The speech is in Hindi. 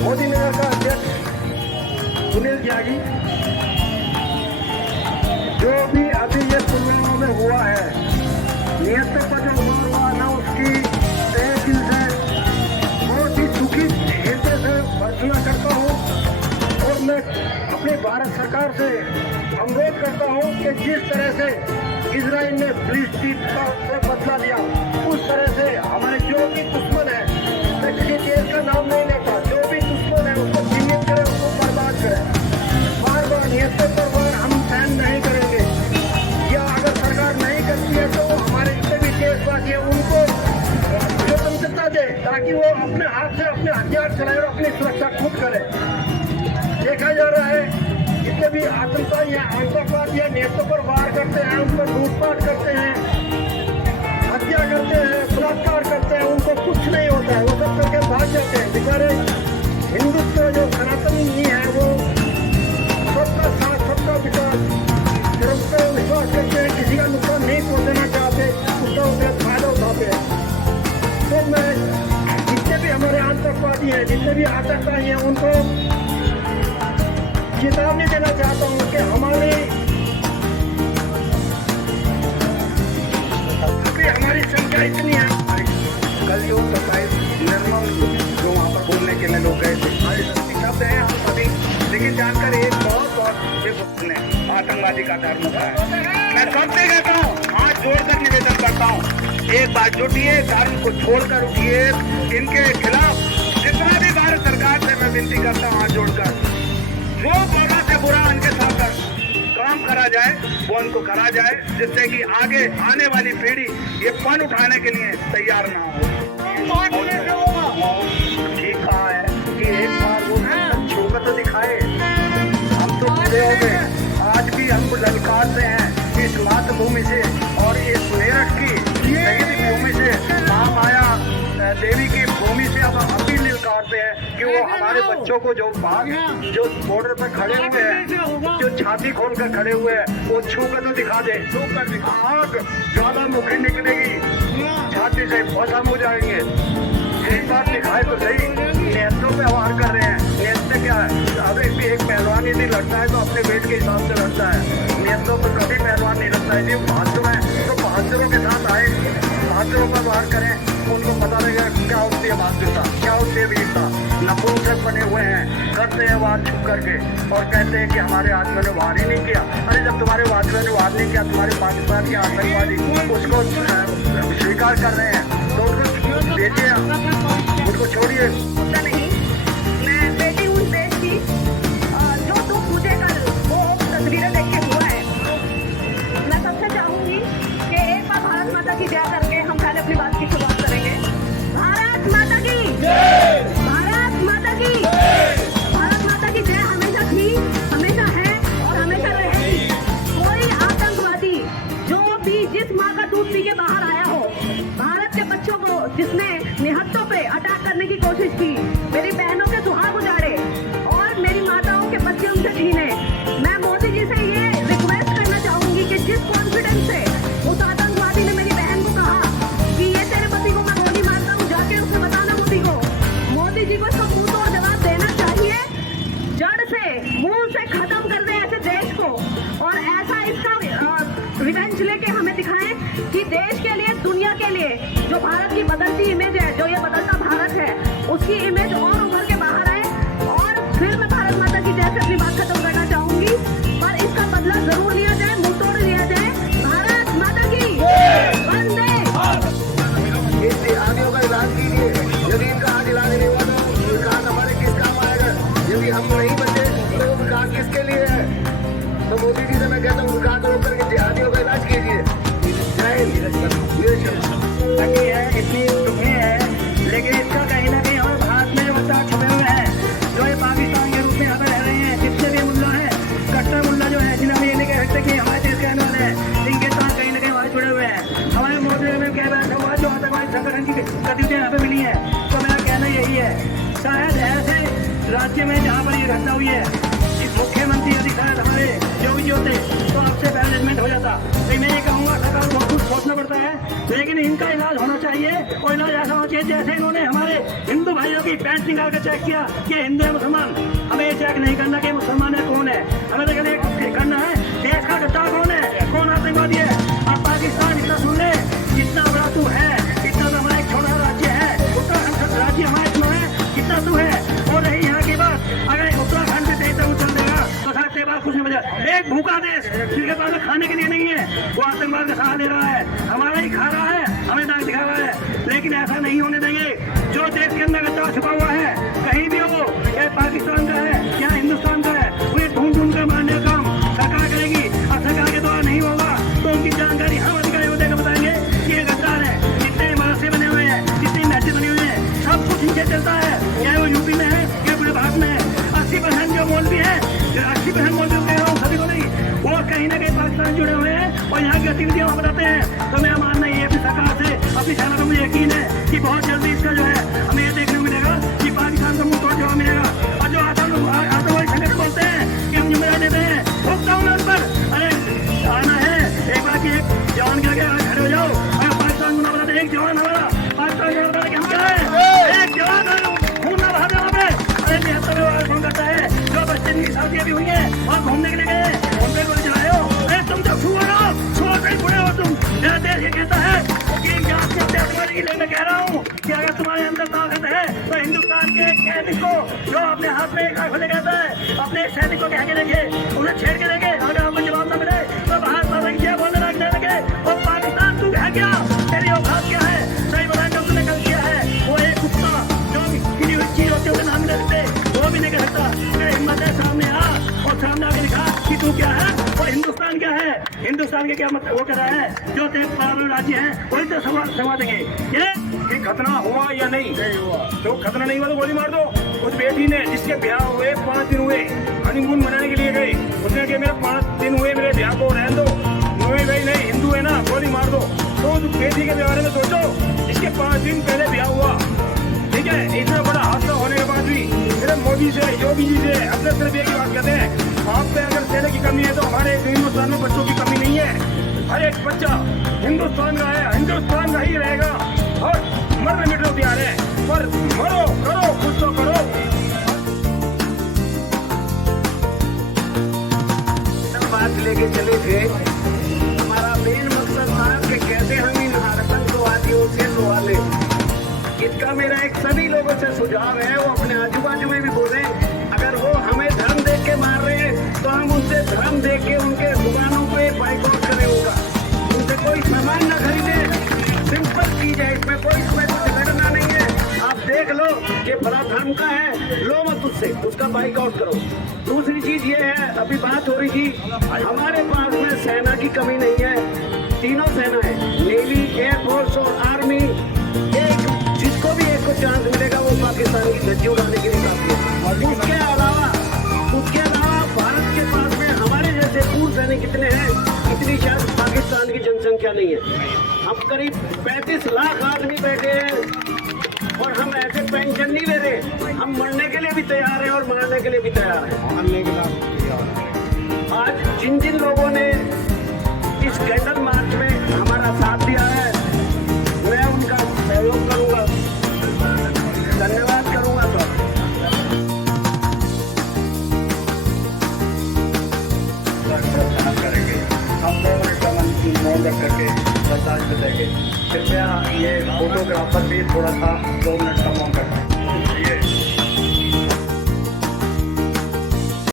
मोदी नगर का अध्यक्ष सुनील त्यागी, जो भी अभी ये पुलवामा में हुआ है, नियतों पर जो हुआ ना, उसकी तहे दिल से बहुत ही दुखी हृदय से भर्त्सना करता हूँ। और मैं अपनी भारत सरकार से अनुरोध करता हूँ कि जिस तरह से इजराइल ने फिलिस्तीन का बदला लिया, उस तरह से हमारे जो भी दुश्मन है, मैं किसी देश का नाम नहीं लेता, जो भी दुश्मन है उसको सीमित करें, उसको बर्बाद करें। बार बार नियतों पर बार हम सहन नहीं करेंगे, या अगर सरकार नहीं करती है तो हमारे जितने भी देशवासी हैं उनको स्वतंत्रता दे, ताकि वो अपने हाथ से अपने हथियार चलाए और अपनी सुरक्षा खुद करें। देखा जा रहा है जितने भी आतंकवादी या आतंकवाद या नेतों पर वार करते हैं, उन पर लूटपाट करते हैं, हत्या करते हैं, बलात्कार करते हैं, उनको कुछ नहीं होता है, वो सब करके भाग जाते हैं। बेचारे हिंदुत्व जो सनातनी है वो सबका साथ, सबका विकास, धर्म पर विश्वास करते हैं, किसी का नुकसान नहीं पहुंचाना चाहते, उसका उपयोग फायदा उठाते हैं। तो मैं जितने भी हमारे आतंकवादी हैं, जितने भी आतंकवादी हैं, उनको चेतावनी देना चाहता हूँ कि हमारी संख्या इतनी है। कल जो 27 निर्मल जो वहाँ पर बोलने के लिए लोग गए थे, हमारी शक्ति शब्द है हम सभी, लेकिन जानकर एक बहुत ने आतंकवादी का धर्म होता है। मैं सबसे कहता हूँ, हाथ जोड़कर निवेदन करता हूँ, एक बात जुटिए, धर्म को छोड़कर उठिए। इनके खिलाफ जितना भी भारत सरकार से मैं विनती करता हूँ, हाथ जोड़कर जो बुरा से बुरा उनके साथ काम करा जाए वो उनको करा जाए, जिससे कि आगे आने वाली पीढ़ी ये पन उठाने के लिए तैयार ना हो। ठीक कहा है कि एक बार वो छूकर तो दिखाए, हम तो पूरे हो गए। आज भी हम ललकारते हैं इस मातृभूमि से और इस मेरठ की शहीद भूमि से, महामाया देवी की भूमि से अब भी ललकारते हैं कि वो हमारे बच्चों को जो बॉर्डर पर खड़े हुए हैं, जो छाती खोल कर खड़े हुए हैं, वो छू कर तो दिखा दे। आग ज्यादा मुखी निकलेगी, छाती से भस्म हो जाएंगे। एक बात दिखाए तो सही, नेतों पे वार कर रहे हैं। नेता क्या है, अब एक पहलवान यदि लड़ता है तो अपने वेट के हिसाब से लड़ता है, नेतों पर कभी पहलवान नहीं लड़ता है। यदि बहादुर है तो बहादुरों के साथ आए, बहादुरों पर वार करें, उनको पता लगेगा क्या होती है बहादुरता, क्या होती है वीरता। नपुंसक बने हुए हैं, करते हैं वार छुप करके और कहते हैं कि हमारे आदमियों ने वार ही नहीं किया। अरे जब तुम्हारे आदमियों ने वार नहीं किया, तुम्हारे पाकिस्तान के आतंकवादी उसको स्वीकार कर रहे हैं, तो उनको भेजिए, उनको छोड़िए। नहीं, मैं बेटी हूँ देश की, जो तुम मुझे कल वो तस्वीरें देख के हुआ है, मैं सबसे चाहूंगी कि एक बार भारत माता की जय करके हम पहले अपनी बात की शुरुआत करेंगे। भारत माता की जय, भारत माता की जय, भारत माता की जय हमेशा थी, हमेशा है और हमेशा रहेगी। कोई आतंकवादी जो भी जिस माँ का दूध पी के बाहर आया हो, भारत के बच्चों को जिसने निहत्तों पे अटैक करने की कोशिश की, मेरी बहनों के सुहाग उजाड़े और मेरी माताओं के बच्चे उनसे छीने, मैं मोदी जी से ये रिक्वेस्ट करना चाहूंगी कि जिस कॉन्फिडेंस से उस आतंकवादी ने मेरी बहन को कहा कि ये तेरे पति को मैं गोली मारता हूँ, जाके उसने बताना मोदी जी को इसका मुंह तोड़ जवाब देना चाहिए। जड़ से मूल से खत्म कर दे ऐसे देश को, और ऐसा इसका रिवेंज लेके हमें दिखाएं कि देश के लिए, दुनिया के लिए जो भारत की बदलती इमेज है, जो ये बदलता भारत है, उसकी इमेज और उभर के बाहर आए। और फिर मैं भारत माता की जय से अपनी बात खत्म करना चाहूंगी, पर इसका बदला जरूर लिया जाए, मुंह तोड़ लिया जाए। भारत माता की वंदे। आदियों का इलाज कीजिए, यदि इनका आज इलाज नहीं हुआ तो विकास हमारे किस काम आएगा? यदि हम नहीं बचे तो विकास किसके लिए है? तो मोदी जी से मैं कहता हूँ, विकास रोक करके जिहादियों का इलाज कीजिए। है इतनी दुखी है, लेकिन इसका कहीं ना कहीं और भारत में होता मौजूद यहाँ पे मिली है। तो मेरा कहना यही है, शायद ऐसे राज्य में जहाँ पर ये घटना हुई है, इस मुख्यमंत्री यदि शायद हमारे योगी जी होते तो आपसे मैनेजमेंट हो जाता। तो मैं ये कहूँगा सरकार को कुछ सोचना पड़ता है, लेकिन इनका इलाज होना चाहिए और इलाज ऐसा होना चाहिए जैसे इन्होंने हमारे हिंदू भाइयों की पैंट निकाल कर चेक किया कि हिंदू है मुसलमान। हमें ये चेक नहीं करना कि मुसलमान है कौन है, हमें तो करना है देश का गद्दार कौन है, कौन आतंकवादी है। अब पाकिस्तान इतना सुन ले, जितना बड़ा तू है, इतना तो हमारा एक छोटा राज्य है, उत्तराखंड राज्य हमारा क्यों है, कितना तू है। और रही यहाँ की बात, अगर उत्तराखंड से तेज तक चल देगा तो शायद तेरे पास कुछ नहीं बचा। एक भूखा देश जिसके पास खाने के लिए नहीं है, वो आतंकवाद का सहारा दे रहा है, हमारा ही खा रहा है, हमें नाक दिखा रहा है। लेकिन ऐसा नहीं होने देंगे। जो देश के अंदर गद्दार छुपा हुआ है, कहीं भी हो, या पाकिस्तान का है या हिंदुस्तान का है, उन्हें ढूंढ ढूंढ कर मारने का काम सरकार करेगी। और सरकार के द्वारा नहीं होगा तो उनकी जानकारी हम अधिकारी को देकर बताएंगे कि ये गद्दार है। जितने मदरसे बने हुए हैं, जितनी मस्जिद बनी हुई है, सब कुछ इनसे चलता है, चाहे वो यूपी में है या पूरे भारत में है। 80% जो मौलवी है, 80% मौलवी कह रहा हूँ, सभी को नहीं, वो कहीं ना कहीं पाकिस्तान जुड़े हुए हैं और यहाँ की गतिविधियाँ वहाँ बताते हैं। तो मेरा मानना ये अपनी सरकार से, अपनी सेना को मुझे यकीन है कि बहुत जल्दी इसका जो है हमें ये देखने को मिलेगा कि पाकिस्तान का मुंह तोड़ जवाब मिलेगा। और जो आतंकवादी संगठन बोलते हैं कि हम जिम्मेदार देते हैं, ठोकता हूँ मैं उस पर। अरे आना है एक बार की एक जवान के आगे खड़े हो जाओ, अगर पाकिस्तान को ना बताते एक जवान हमारा पाकिस्तान को बताते हम क्या है, एक जवान खून ना बहा दे वहाँ पे। अरे 73 वाला फोन करता है, जो बच्चे की शादियाँ भी हुई हैं और घूमने के लिए गए, उनके गोली चलाए हो। अरे तुम तो छुआ रहो, छुआ कहीं बुरे हो तुम। मेरा देश ये कहता है कि जांच के अत्याचार की, मैं कह रहा हूँ कि अगर तुम्हारे अंदर ताकत है तो हिंदुस्तान के कैदी को जो अपने हाथ में एक आंख ले कहता है, अपने सैनिक को कह के देंगे, उन्हें छेड़ के देंगे। अगर हमको जवाब न मिले तो भारत माता की जय बोलने लगने लगे। और पाकिस्तान तू है क्या, तेरी औकात क्या है, सही बताया जो तुमने कल किया है। वो एक कुत्ता जो किसी भी चीज होती है उसे नाम ले सकते, वो भी नहीं कर सकता। मेरी हिम्मत है, सामने आ और सामने आके दिखा कि तू क्या है और हिंदुस्तान क्या है। हिंदुस्तान के क्या मतलब वो कह रहा है, जो तेज राज्य है वही तो संवाद देंगे। ये खतना हुआ या नहीं हुआ, तो खतना नहीं हुआ तो गोली मार दो। उस बेटी ने जिसके ब्याह हुए 5 दिन हुए, हनीमून मनाने के लिए गई, उसने कहा मेरे 5 दिन हुए, मेरे ब्याह को रहने दो। मुझे गई नहीं, हिंदू है ना, गोली मार दो। तो उस बेटी के बारे में सोचो जिसके 5 दिन पहले ब्याह हुआ, ठीक है। इतना बड़ा हादसा होने के बाद भी मेरे मोदी से, योगी जी से अपने तरफ की बात करते हैं। आप पे अगर सेने की कमी है तो हमारे हिंदुस्तान में बच्चों की कमी नहीं है। हर एक बच्चा हिंदुस्तान का है, हिंदुस्तान का ही रहेगा और मरने मिटने तैयार है। पर मरो, करो, कुछ तो करो। बात लेके चले थे, हमारा मेन मकसद था कि कैसे हम इन आतंकवादियों से लुआ ले। इसका मेरा एक सभी लोगों से सुझाव है, वो अपने आजू बाजू में भी बोले, अगर वो हमें धर्म देख के मार रहे हैं तो हम उनसे धर्म देख के उनके दुकानों पे बाइकआउट करें, होगा उनसे कोई सामान ना खरीदे। सिंपल चीज है, इसमें कोई इसमें कुछ लड़ना नहीं है। आप देख लो कि बड़ा धर्म का है, लो मत उससे, उसका बाइकआउट करो। दूसरी चीज ये है, अभी बात हो रही थी, हमारे पास में सेना की कमी नहीं है, तीनों सेना है, नेवी, एयरफोर्स और आर्मी। एक जिसको भी एक को चांस मिलेगा वो पाकिस्तान की धज्जी उड़ाने के लिए काफी है। उसके अलावा भारत के पास में हमारे जैसे पूर्व सैनिक कितने हैं, इतनी शायद पाकिस्तान की जनसंख्या नहीं है। हम करीब 35 लाख आदमी बैठे हैं और हम ऐसे पेंशन नहीं ले रहे, हम मरने के लिए भी तैयार हैं और मरने के लिए भी तैयार हैं। आज जिन जिन लोगों ने इस कैंडल मार्च में हमारा साथ दिया है, मैं उनका सहयोग करूंगा, धन्यवाद करूंगा। सर करेंगे हम 2 मिनट का मौन रख करके बर्दाश्त करेंगे। कृपया ये फोटोग्राफर भी थोड़ा सा 2 मिनट का मौन रखें।